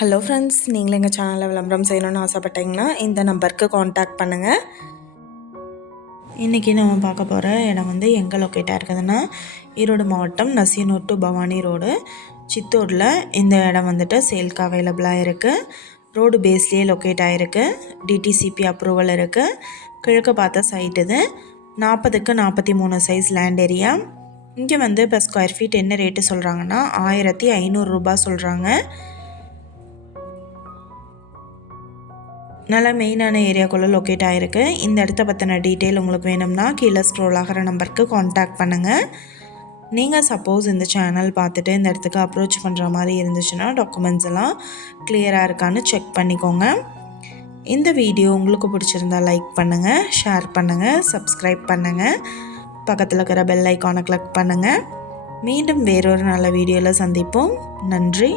Hello friends, நீங்களும் எங்கள் சேனலில் விளம்பரம் செய்யணும்னு ஆசைப்பட்டீங்கன்னா இந்த நம்பருக்கு காண்டாக்ட் பண்ணுங்கள். இன்றைக்கி நம்ம பார்க்க போகிற இடம் வந்து எங்கே லொக்கேட்டாக இருக்குதுன்னா, ஈரோடு மாவட்டம் நசியனூர் டு பவானி ரோடு சித்தூரில் இந்த இடம் வந்துட்டு சேல்க்கு அவைலபிளாக இருக்குது. ரோடு பேஸ்லேயே லொக்கேட் ஆகிருக்கு. டிடிசிபி அப்ரூவல் இருக்குது. கிழக்கு பார்த்த சைட் இது. 40க்கு 43 சைஸ் லேண்ட் ஏரியா. இங்கே வந்து இப்போ ஸ்கொயர் ஃபீட் என்ன ரேட்டு சொல்கிறாங்கன்னா 1500 ரூபாய் சொல்கிறாங்க. நல்லா மெயினான ஏரியாக்குள்ளே லொக்கேட் ஆகிருக்கு. இந்த இடத்த பற்றின டீட்டெயில் உங்களுக்கு வேணும்னா கீழே ஸ்க்ரோல் ஆகிற நம்பருக்கு காண்டாக்ட் பண்ணுங்கள். நீங்கள் சப்போஸ் இந்த சேனல் பார்த்துட்டு இந்த இடத்துக்கு அப்ரோச் பண்ணுற மாதிரி இருந்துச்சுன்னா டாக்குமெண்ட்ஸ் எல்லாம் கிளியராக இருக்கான்னு செக் பண்ணிக்கோங்க. இந்த வீடியோ உங்களுக்கு பிடிச்சிருந்தா லைக் பண்ணுங்கள், ஷேர் பண்ணுங்கள், சப்ஸ்கிரைப் பண்ணுங்கள், பக்கத்தில் இருக்கிற பெல் ஐக்கானை கிளிக் பண்ணுங்கள். மீண்டும் வேறொரு நல்ல வீடியோவில் சந்திப்போம். நன்றி.